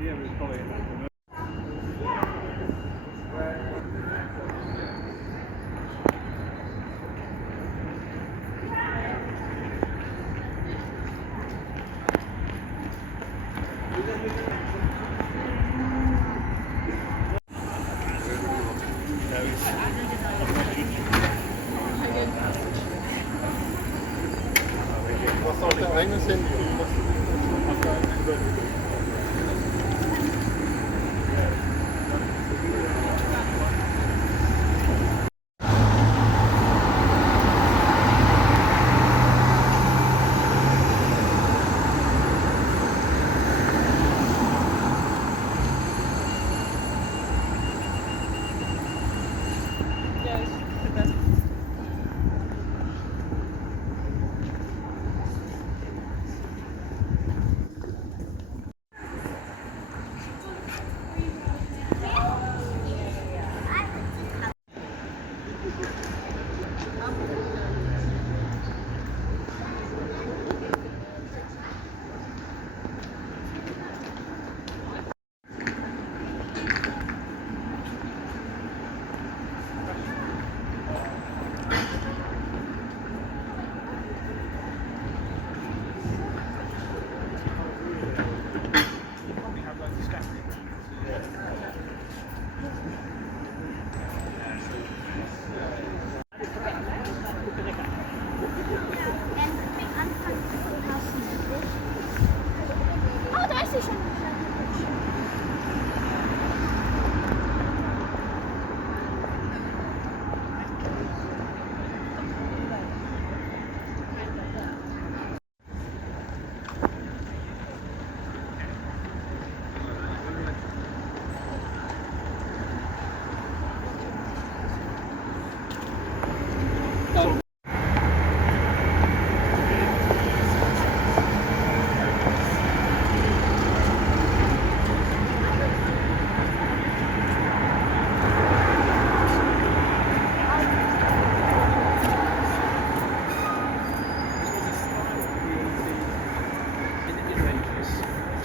Was auf der einen Handy und was auf der anderen Seite. Oh, da ist sie schon.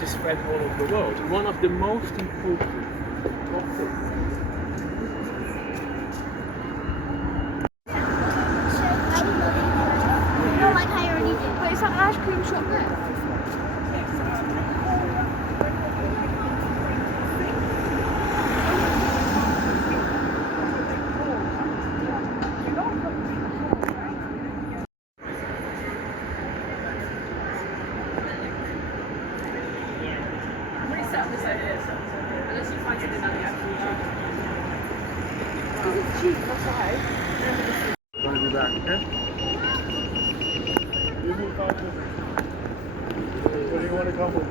To spread all over the world. And one of the most important No, like I already did. But it's like an ice cream shop there. Unless you find something that actually It's cheap, that's why. I'll be back, okay? You move on to. Where do you want to come with?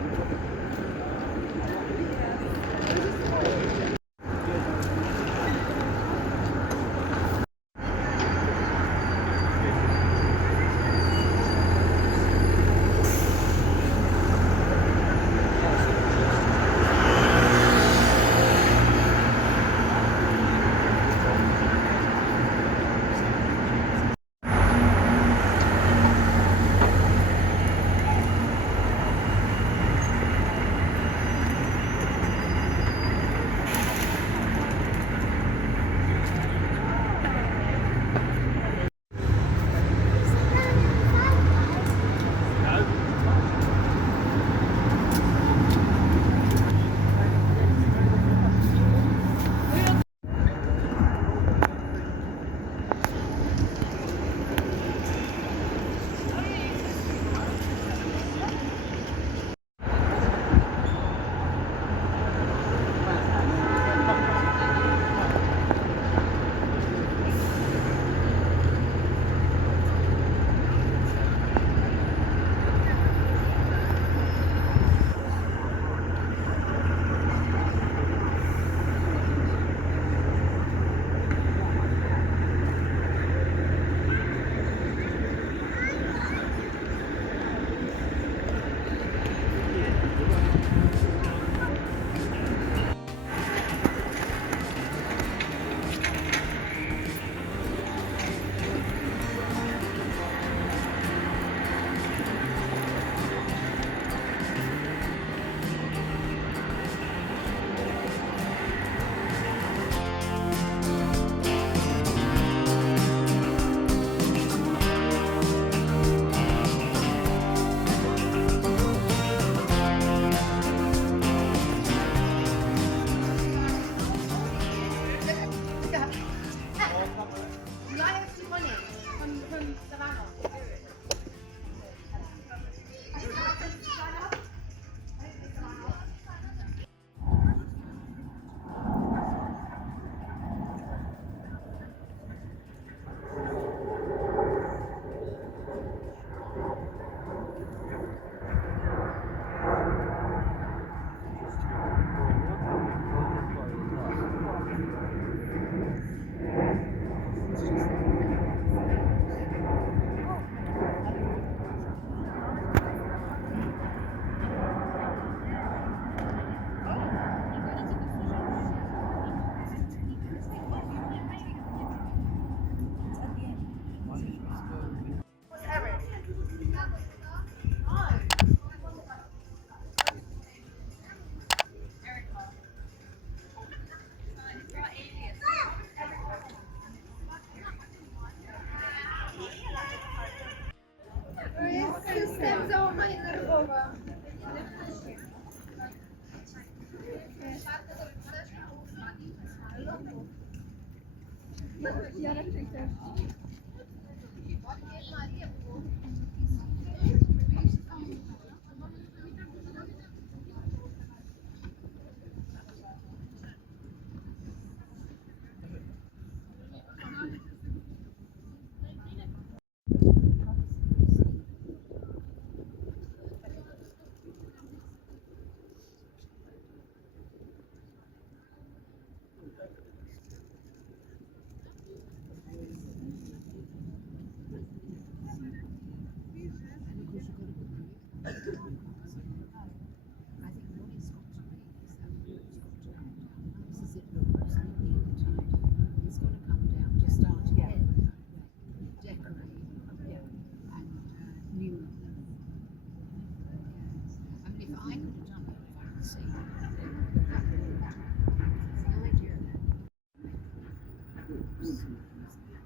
Ja, dat klinkt echt.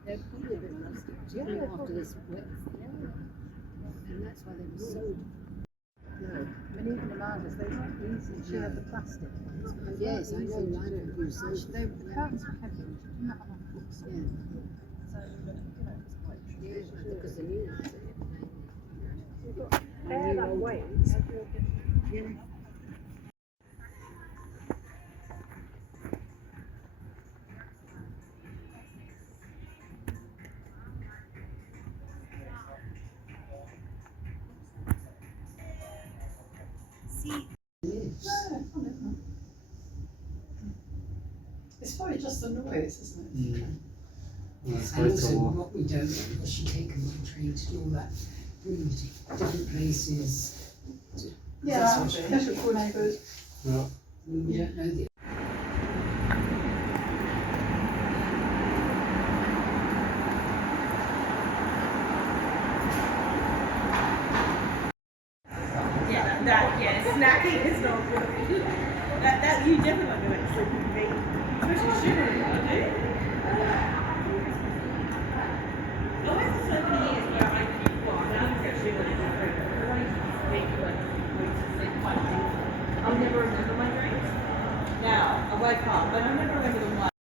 They're probably a bit rusty, particularly after this width. And that's why they were so good. And even Amanda's, they weren't easy. She had the plastic ones. They Yes, I weren't know, easy I to don't do. use those. The curtains were heavy. She didn't have enough books on. Yeah, So, you know, it was quite yeah, traditional. because the new ones. Bear that weight. Yeah. See, It's probably just the noise, isn't it? That's And quite also cool. what we don't want was she taken on train to do all that, bring to different places. Yeah, especially for neighbours. Yeah. We don't know the Yeah, snacking is not good. That you definitely want to make sleeping big, especially sugar. Always so many years where I keep now I'm sugar in the drink. I want to make like weeks to sleep quite deep. I'll never remember my drinks. Now I wake up, but I never remember the one.